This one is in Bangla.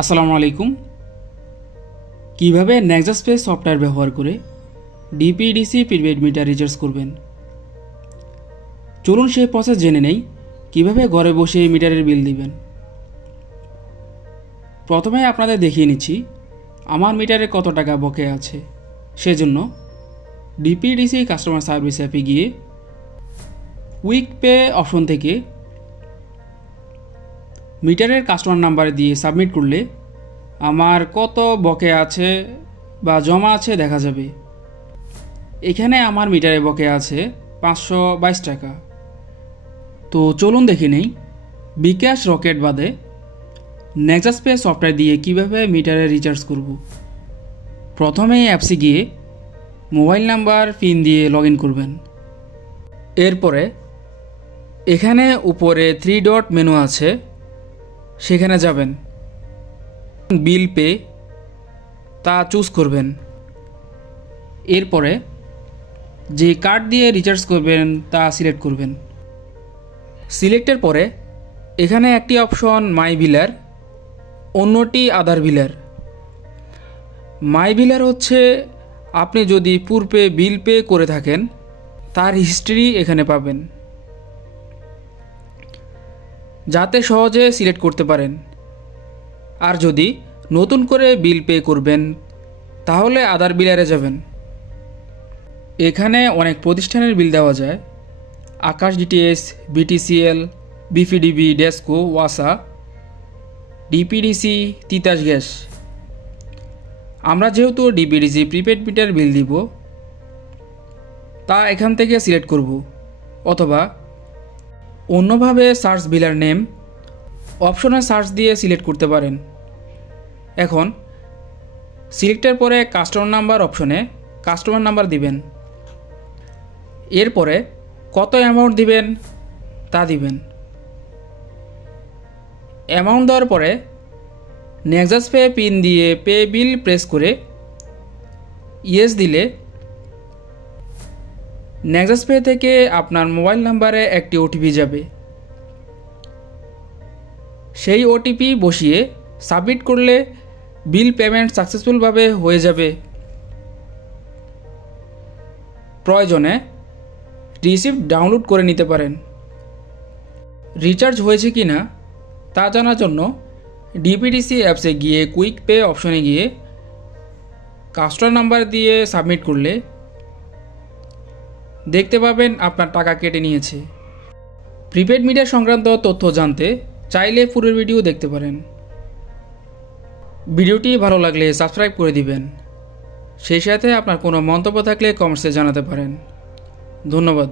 আসসালামু আলাইকুম। কিভাবে নেক্সাস পে সফটওয়্যার ব্যবহার করে ডিপিডিসি প্রিপেড মিটার রিচার্জ করবেন, চলুন সেই প্রসেস জেনে নেই কিভাবে ঘরে বসে মিটারের বিল দিবেন। প্রথমে আপনাদের দেখিয়ে নিচ্ছি আমার মিটারে কত টাকা বকেয়া আছে। সেজন্য ডিপিডিসি কাস্টমার সার্ভিস অ্যাপে গিয়ে কুইক পে অপশন থেকে মিটারের কাস্টমার নাম্বার দিয়ে সাবমিট করলে আমার কত বকেয়া আছে বা জমা আছে দেখা যাবে। এখানে আমার মিটারে বকেয়া আছে 522 টাকা। তো চলুন দেখে নেই বিকাশ রকেট বাদে নেক্সাস পে সফটওয়্যার দিয়ে কিভাবে মিটারে রিচার্জ করব। প্রথমে অ্যাপসে গিয়ে মোবাইল নাম্বার পিন দিয়ে লগ ইন করবেন। এরপরে এখানে উপরে 3 ডট মেনু আছে, সেখানে যাবেন, বিল পে তা চুজ করবেন। এরপরে যে কার্ড দিয়ে রিচার্জ করবেন তা সিলেক্ট করবেন। সিলেক্টের পরে এখানে একটি অপশন মাই বিলার, অন্যটি আদার বিলার। মাই বিলার হচ্ছে আপনি যদি পূর্বে বিল পে করে থাকেন তার হিস্ট্রি এখানে পাবেন, যাতে সহজে সিলেক্ট করতে পারেন। আর যদি নতুন করে বিল পে করবেন তাহলে আদার বিলারে যাবেন। এখানে অনেক প্রতিষ্ঠানের বিল দেওয়া যায়, Akash DTS, BTCL, BPDB, DESCO, ওয়াসা, ডিপিডিসি, তিতাস গ্যাস। আমরা যেহেতু ডিপিডিসি প্রিপেড মিটার বিল দিব তা এখান থেকে সিলেক্ট করব, অথবা অন্যভাবে সার্চ বিলার নেম অপশনে সার্চ দিয়ে সিলেক্ট করতে পারেন। এখন সিলেক্টের পরে কাস্টমার নাম্বার অপশনে কাস্টমার নাম্বার দিবেন। এরপরে কত অ্যামাউন্ট দিবেন তা দিবেন। অ্যামাউন্ট দেওয়ার পরে নেক্সাস পে পিন দিয়ে পে বিল প্রেস করে ইয়েস দিলে নেক্সাস পে থেকে আপনার মোবাইল নাম্বারে একটি ওটিপি যাবে। সেই ওটিপি বসিয়ে সাবমিট করলে বিল পেমেন্ট সাকসেসফুলভাবে হয়ে যাবে। প্রয়োজনে রিসিপ্ট ডাউনলোড করে নিতে পারেন। রিচার্জ হয়েছে কি না তা জানার জন্য ডিপিডিসি অ্যাপসে গিয়ে কুইক পে অপশনে গিয়ে কাস্টমার নাম্বার দিয়ে সাবমিট করলে দেখতে পাবেন আপনার টাকা কেটে নিয়েছে। প্রিপেড মিটার সংক্রান্ত তথ্য জানতে চাইলে পুরো ভিডিও দেখতে পারেন। ভিডিওটি ভালো লাগলে সাবস্ক্রাইব করে দিবেন। সেই সাথে আপনার কোনো মন্তব্য থাকলে কমেন্টসে জানাতে পারেন। ধন্যবাদ।